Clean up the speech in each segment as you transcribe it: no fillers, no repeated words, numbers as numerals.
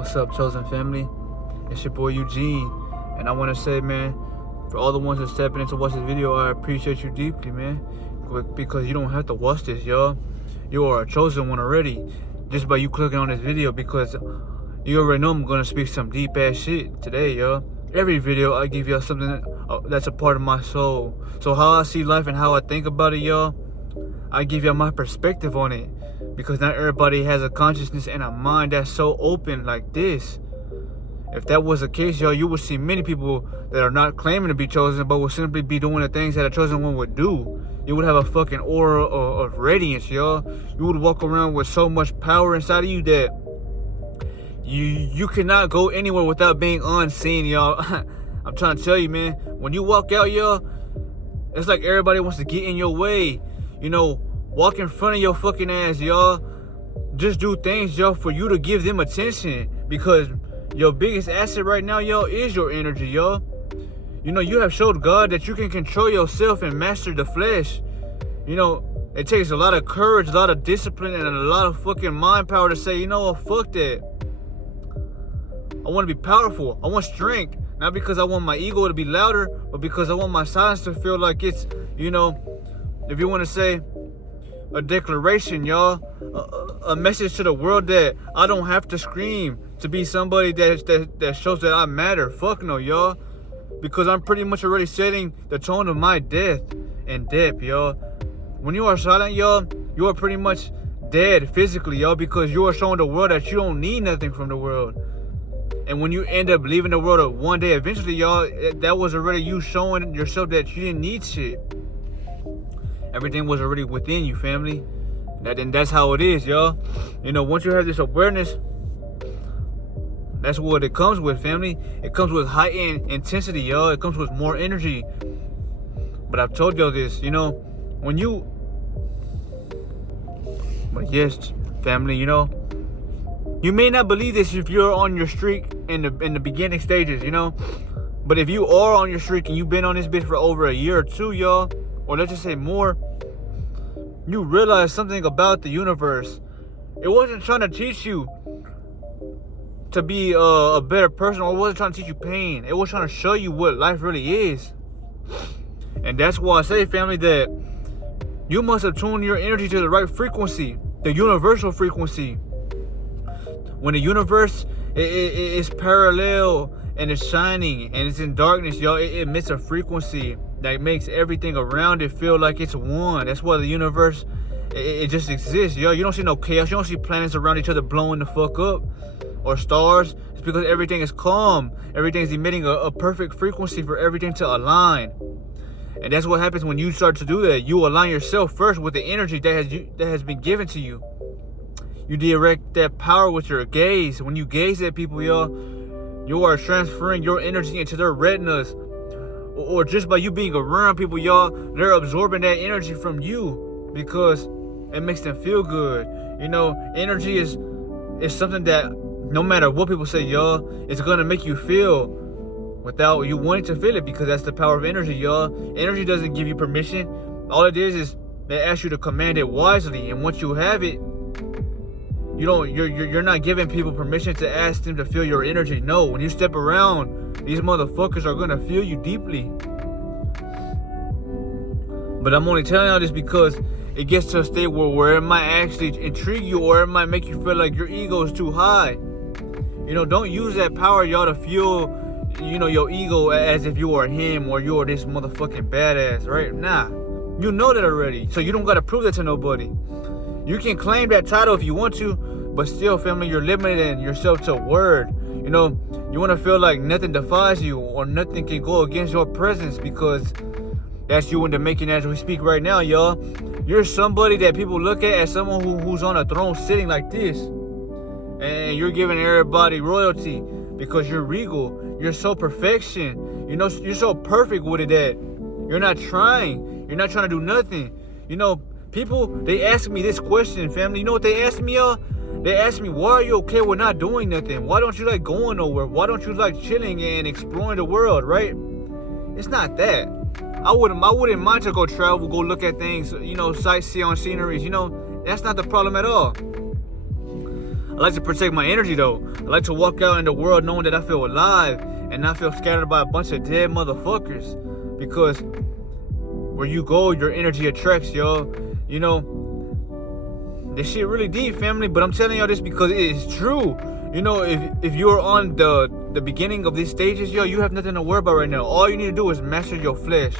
What's up, Chosen family? It's your boy Eugene, and I want to say, man, for all the ones that stepping in to watch this video, I appreciate you deeply, man, because you don't have to watch this, y'all. You are a chosen one already, just by you clicking on this video, because you already know I'm gonna speak some deep ass shit today, y'all. Every video I give y'all something that's a part of my soul. So how I see life and how I think about it, y'all, I give y'all my perspective on it. Because not everybody has a consciousness and a mind that's so open like this. If that was the case, y'all, you would see many people that are not claiming to be chosen, but will simply be doing the things that a chosen one would do. You would have a fucking aura of radiance, y'all. You would walk around with so much power inside of you that you cannot go anywhere without being unseen, y'all. I'm trying to tell you, man, when you walk out, y'all, it's like everybody wants to get in your way. You know, walk in front of your fucking ass, y'all. Just do things, y'all, for you to give them attention. Because your biggest asset right now, y'all, is your energy, y'all. You know, you have showed God that you can control yourself and master the flesh. You know, it takes a lot of courage, a lot of discipline, and a lot of fucking mind power to say, you know what, fuck that. I want to be powerful. I want strength. Not because I want my ego to be louder, but because I want my silence to feel like it's, you know, if you want to say, a declaration, y'all, a message to the world that I don't have to scream to be somebody that shows that I matter. Fuck no, y'all, because I'm pretty much already setting the tone of my death and depth, y'all. When you are silent, y'all, you are pretty much dead physically, y'all, because you are showing the world that you don't need nothing from the world. And when you end up leaving the world one day, eventually, y'all, that was already you showing yourself that you didn't need shit. Everything was already within you, family. And that's how it is, y'all. You know, once you have this awareness, that's what it comes with, family. It comes with heightened intensity, y'all. It comes with more energy. But I've told y'all this, you know, when you... But yes, family, you know, you may not believe this if you're on your streak in the beginning stages, you know. But if you are on your streak and you've been on this bitch for over a year or two, y'all, or let's just say more, you realize something about the universe. It wasn't trying to teach you to be a better person, or it wasn't trying to teach you pain. It was trying to show you what life really is. And that's why I say, family, that you must attune your energy to the right frequency, the universal frequency. When the universe is parallel and it's shining and it's in darkness, y'all, it emits a frequency that makes everything around it feel like it's one. That's why the universe, it just exists, yo. You don't see no chaos. You don't see planets around each other blowing the fuck up, or stars. It's because everything is calm. Everything's emitting a perfect frequency for everything to align. And that's what happens when you start to do that. You align yourself first with the energy that has been given to you. You direct that power with your gaze. When you gaze at people, y'all, you are transferring your energy into their retinas. Or just by you being around people, y'all, they're absorbing that energy from you because it makes them feel good. You know, energy is something that no matter what people say, y'all, it's gonna make you feel without you wanting to feel it, because that's the power of energy, y'all. Energy doesn't give you permission. All it is they ask you to command it wisely, and once you have it, you're not giving people permission to ask them to feel your energy. No, when you step around, these motherfuckers are gonna feel you deeply. But I'm only telling y'all this because it gets to a state where it might actually intrigue you, or it might make you feel like your ego is too high. You know, don't use that power, y'all, to fuel, you know, your ego as if you are him or you are this motherfucking badass, right? Nah, you know that already, so you don't gotta prove that to nobody. You can claim that title if you want to, but still, family, you're limiting yourself to a word. You know, you want to feel like nothing defies you or nothing can go against your presence, because that's you in the making as we speak right now, y'all. You're somebody that people look at as someone who's on a throne sitting like this. And you're giving everybody royalty because you're regal. You're so perfection. You know, you're so perfect with it that you're not trying. You're not trying to do nothing. You know, people, they ask me this question, family. You know what they ask me, y'all? They ask me, why are you okay with not doing nothing? Why don't you like going nowhere? Why don't you like chilling and exploring the world, right? It's not that. I wouldn't mind to go travel, go look at things, you know, sightsee on sceneries, you know. That's not the problem at all. like to protect my energy though. I like to walk out in the world knowing that I feel alive and not feel scattered by a bunch of dead motherfuckers. Because where you go, your energy attracts, yo. You know, this shit really deep, family, but I'm telling y'all this because it is true. You know, if you're on the beginning of these stages, yo, you have nothing to worry about right now. All you need to do is master your flesh.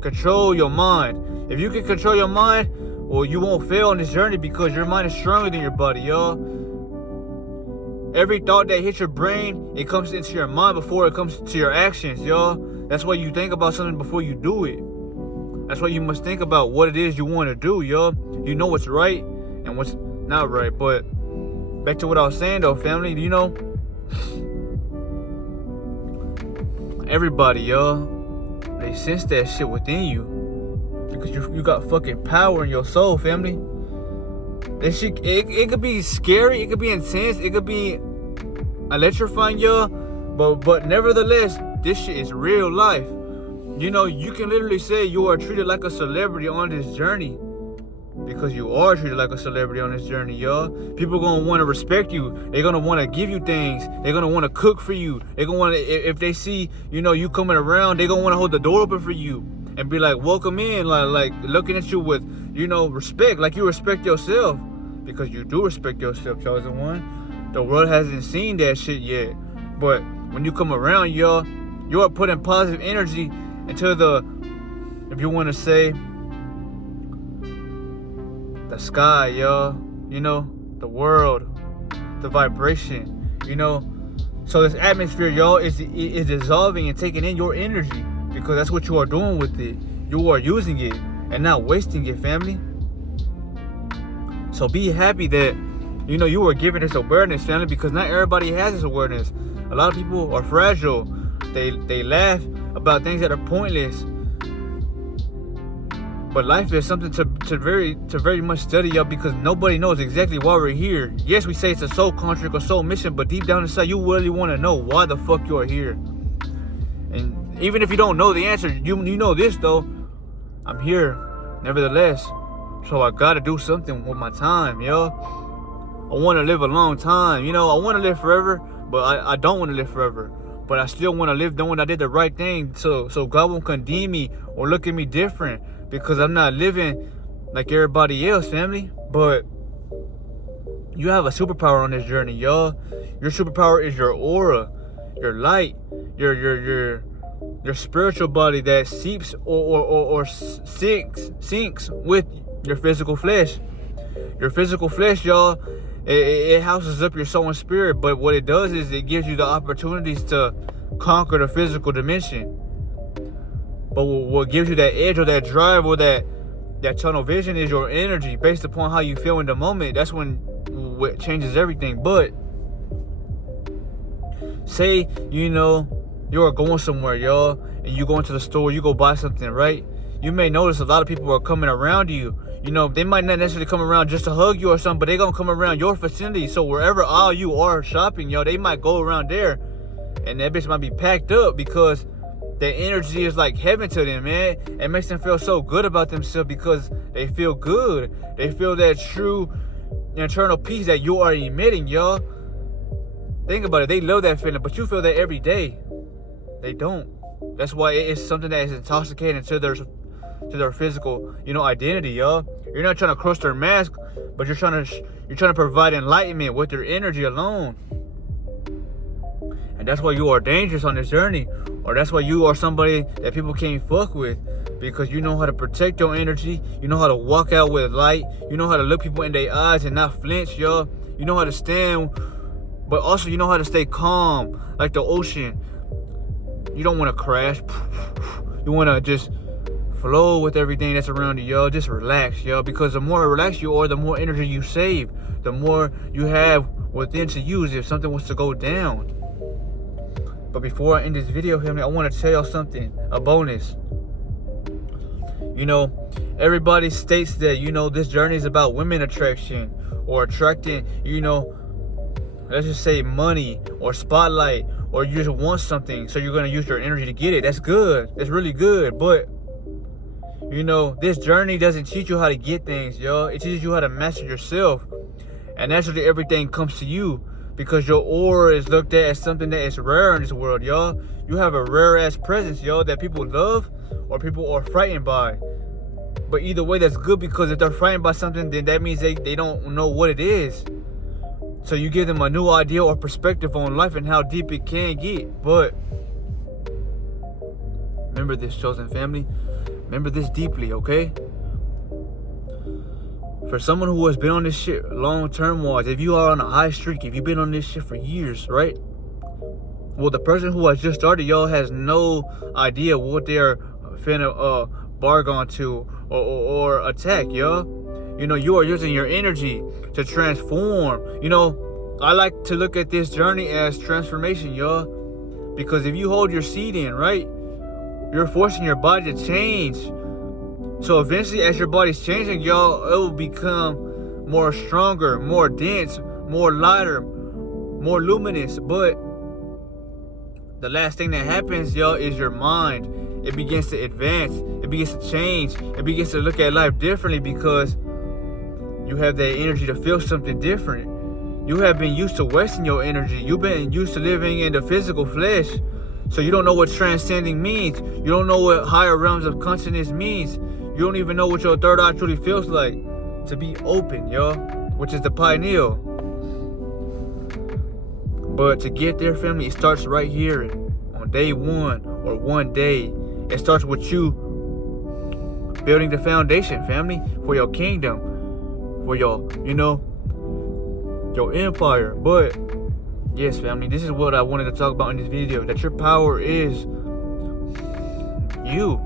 Control your mind. If you can control your mind, well, you won't fail on this journey because your mind is stronger than your body, yo. Every thought that hits your brain, it comes into your mind before it comes to your actions, yo. That's why you think about something before you do it. That's why you must think about what it is you want to do, yo. You know what's right and what's not right. But back to what I was saying, though, family. You know, everybody, yo, they sense that shit within you. Because you got fucking power in your soul, family. That shit, it could be scary, it could be intense, it could be electrifying, yo. But nevertheless, this shit is real life. You know, you can literally say you are treated like a celebrity on this journey. Because you are treated like a celebrity on this journey, yo. People gonna want to respect you. They're gonna want to give you things. They're gonna want to cook for you. They're gonna want to, if they see, you know, you coming around, they're gonna want to hold the door open for you and be like, welcome in, like looking at you with, you know, respect, like you respect yourself. Because you do respect yourself, chosen one. The world hasn't seen that shit yet. But when you come around, y'all, you are putting positive energy into the, if you want to say, the sky, y'all. You know, the world, the vibration, you know. So this atmosphere, y'all, is dissolving and taking in your energy. Because that's what you are doing with it. You are using it and not wasting it, family. So be happy that, you know, you are given this awareness, family, because not everybody has this awareness. A lot of people are fragile. They laugh about things that are pointless. But life is something to very much study, y'all, because nobody knows exactly why we're here. Yes, we say it's a soul contract or soul mission, but deep down inside, you really want to know why the fuck you are here. And even if you don't know the answer, you know this though. I'm here, nevertheless. So I gotta do something with my time, yo. I want to live a long time, you know. I want to live forever, but I don't want to live forever. But I still want to live knowing I did the right thing, so God won't condemn me or look at me different because I'm not living like everybody else, family. But you have a superpower on this journey, y'all. Your superpower is your aura, your light, your spiritual body that seeps or sinks with your physical flesh. Your physical flesh, y'all, it houses up your soul and spirit, but what it does is it gives you the opportunities to conquer the physical dimension. But what gives you that edge or that drive or that tunnel vision is your energy based upon how you feel in the moment. That's when what changes everything. But say, you know, you are going somewhere, y'all, and you go into the store, you go buy something, right? You may notice a lot of people are coming around you. You know, they might not necessarily come around just to hug you or something, but they're going to come around your vicinity. So wherever aisle you are shopping, yo, they might go around there. And that bitch might be packed up because the energy is like heaven to them, man. It makes them feel so good about themselves because they feel good. They feel that true internal peace that you are emitting, y'all. Think about it. They love that feeling, but you feel that every day. They don't. That's why it's something that is intoxicating to their physical, you know, identity, y'all. You're not trying to crush their mask, but you're trying to provide enlightenment with your energy alone. And that's why you are dangerous on this journey, or that's why you are somebody that people can't fuck with, because you know how to protect your energy. You know how to walk out with light. You know how to look people in their eyes and not flinch, y'all. You know how to stand, but also you know how to stay calm, like the ocean. You don't want to crash. You want to just flow with everything that's around you, yo. Just relax, yo. Because the more relaxed you are, the more energy you save. The more you have within to use if something was to go down. But before I end this video, family, I want to tell y'all something. A bonus. You know, everybody states that, you know, this journey is about women attraction or attracting, you know, let's just say money or spotlight, or you just want something, so you're going to use your energy to get it. That's good. That's really good. But, you know, this journey doesn't teach you how to get things, yo. It teaches you how to master yourself. And naturally, everything comes to you because your aura is looked at as something that is rare in this world, y'all. You have a rare-ass presence, y'all, that people love or people are frightened by. But either way, that's good, because if they're frightened by something, then that means they don't know what it is. So you give them a new idea or perspective on life and how deep it can get. But remember this, chosen family. Remember this deeply, okay? For someone who has been on this shit long-term wise, if you are on a high streak, if you've been on this shit for years, right? Well, the person who has just started, y'all, has no idea what they're finna bargain to or attack, y'all. You know, you are using your energy to transform. You know, I like to look at this journey as transformation, y'all. Because if you hold your seed in, right, you're forcing your body to change. So eventually, as your body's changing, y'all, it will become more stronger, more dense, more lighter, more luminous. But the last thing that happens, y'all, is your mind. It begins to advance. It begins to change. It begins to look at life differently because you have that energy to feel something different. You have been used to wasting your energy. You've been used to living in the physical flesh. So you don't know what transcending means. You don't know what higher realms of consciousness means. You don't even know what your third eye truly feels like. To be open, y'all, which is the pineal. But to get there, family, it starts right here on day one or one day. It starts with you building the foundation, family, for your kingdom, for your, you know, your empire. But yes, family, this is what I wanted to talk about in this video, that your power is you.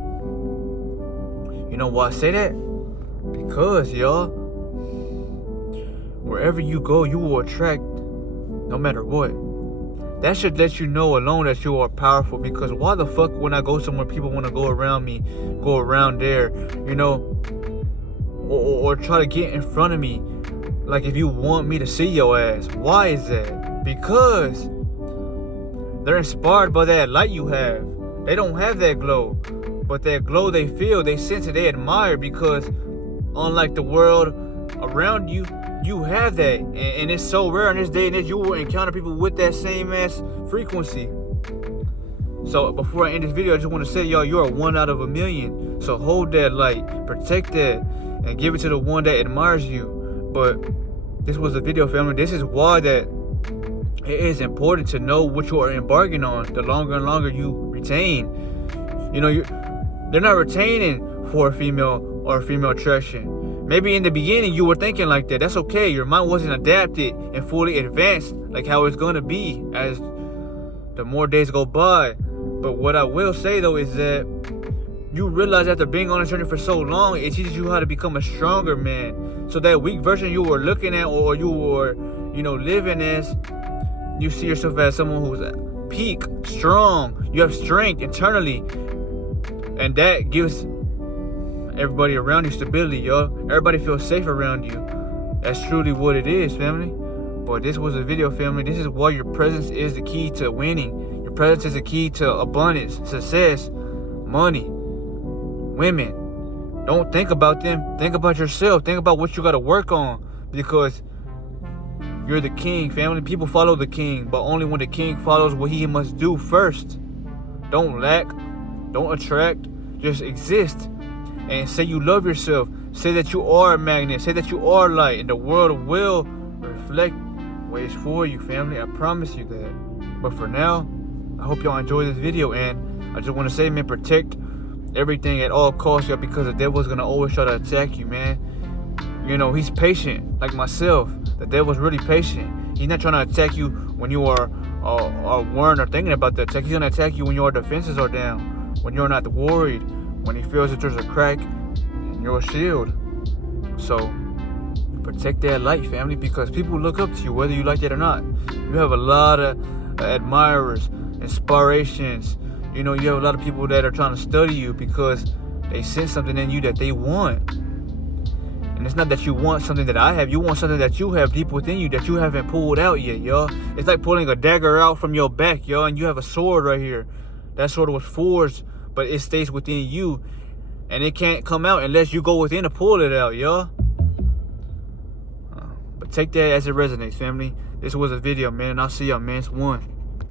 You know why I say that? Because, y'all, wherever you go, you will attract no matter what. That should let you know alone that you are powerful. Because why the fuck when I go somewhere, people want to go around me, go around there, you know, or try to get in front of me, like if you want me to see your ass. Why is that? Because they're inspired by that light you have. They don't have that glow, but that glow they feel, they sense it, they admire, because unlike the world around you, you have that, and it's so rare in this day and age. You will encounter people with that same ass frequency. So before I end this video, I just want to say, y'all, you are 1 out of a million. So hold that light, protect that, and give it to the one that admires you. But this was a video, family. This is why that it is important to know what you are embarking on. The longer and longer you retain, you know, they're not retaining for a female or a female attraction. Maybe in the beginning you were thinking like that. That's okay. Your mind wasn't adapted and fully advanced like how it's gonna be as the more days go by. But what I will say though is that you realize after being on a journey for so long, it teaches you how to become a stronger man. So that weak version you were looking at or you were, you know, living as, you see yourself as someone who's peak, strong. You have strength internally, and that gives everybody around you stability, yo. Everybody feels safe around you. That's truly what it is, family. But this was a video, family. This is why your presence is the key to winning. Your presence is the key to abundance, success, money, women. Don't think about them. Think about yourself. Think about what you got to work on, because you're the king, family. People follow the king, but only when the king follows what he must do first. Don't lack. Don't attract. Just exist. And say you love yourself. Say that you are a magnet. Say that you are light. And the world will reflect ways for you, family. I promise you that. But for now, I hope y'all enjoy this video. And I just want to say, man, protect everything at all costs, y'all, because the devil's going to always try to attack you, man. You know, he's patient, like myself. The devil's really patient. He's not trying to attack you when you are worrying or thinking about the attack. He's going to attack you when your defenses are down, when you're not worried, when he feels that there's a crack in your shield. So protect that light, family, because people look up to you whether you like it or not. You have a lot of admirers, inspirations. You know, you have a lot of people that are trying to study you because they sense something in you that they want. And it's not that you want something that I have. You want something that you have deep within you that you haven't pulled out yet, y'all. It's like pulling a dagger out from your back, y'all, and you have a sword right here. That sword was forged, but it stays within you, and it can't come out unless you go within to pull it out, y'all. But But take that as it resonates, family. This was a video, man, and I'll see y'all, man. It's one.